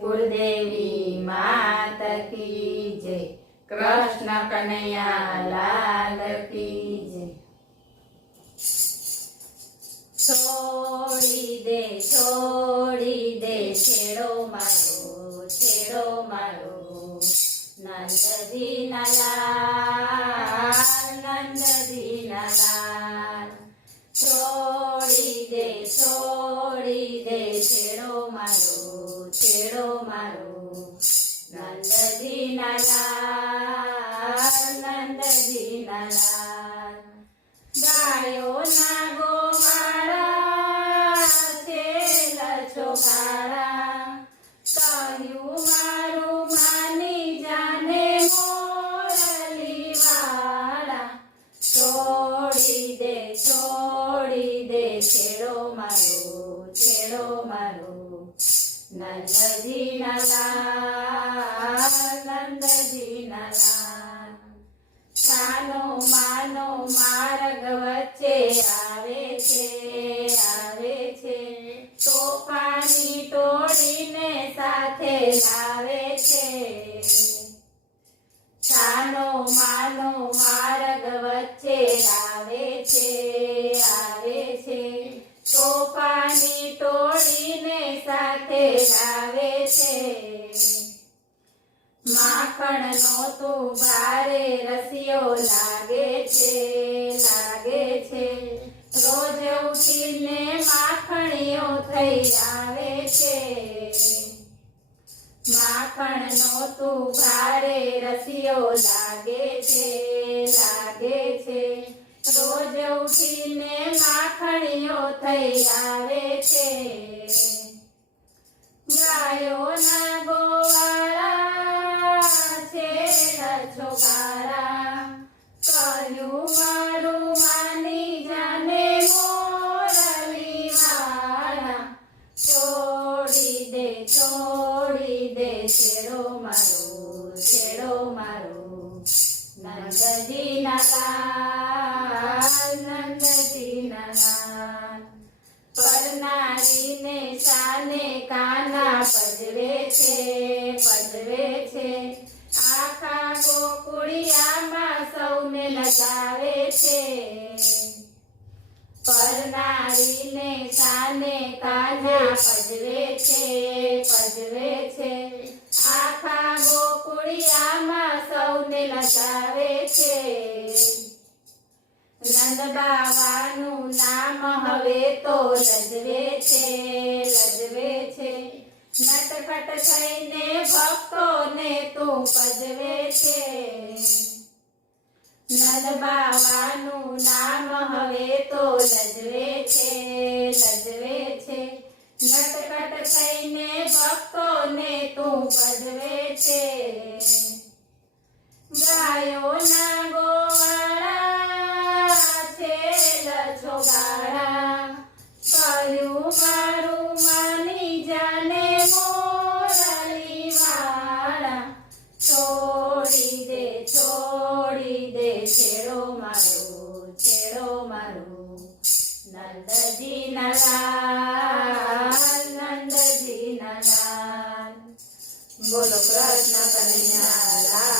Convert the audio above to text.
कुलदेवी मात की जय। कृष्ण कन्हैया लाल की जय। छोड़ी दे छेड़ो मारो नंद दीन लाल। छोड़ी दे छेड़ो मारो नंद दीन लाल। गायो ना गोवाड़ा छेल छोगाड़ा कह્યું મારું માની જાને મોરલી વાળા। છોડી દે છેડો મારો નંદજી લાલ। છાનો માનો માર્ગ વચ્ચે આવે છે તોફાની ટોળીને સાથે લાવે છે। છાનો માનો માર્ગ વચ્ચે આવે છે તોફાની ટોળીને સાથે લાવે છે। માખણનો તું ભારે રસિયો લાગે છે રોજ ઉઠીને માખણીઓ થઈ આવે છે। માખણનો તું ભારે રસિયો લાગે છે રોજ ઉઠીને માખણીઓ થઈ આવે છે। ગાયોના ગોવાળા છેલ છોગારા કહ્યું મારું માની જાને મોરલી વાળા। છોડી દે છેડો મારો નંદજી લાલ। પરનારીને શાને કાના પજવે છે આખા ગોકુળિયામાં સૌને નચાવે છે। પરનારીને શાને કાના પજવે છે આખા ગોકુળિયામાં સૌને નચાવે છે। નંદ બાવાનું નામ હવે તો લજવે છે નટખટ થઈને ભક્તોને તું પજવે છે। નંદ બાવાનું નામ હવે તો લજવે છે નટખટ થઈને ભક્તોને તું પજવે છે। ગાયોના ગોવાળા છેલ છોગાડા કહ્યું મારું માની જાને મોરલી વાળા। છોડી દે છેડો મારો નંદજી લાલ। બોલો કૃષ્ણ કન્હૈયા લાલ।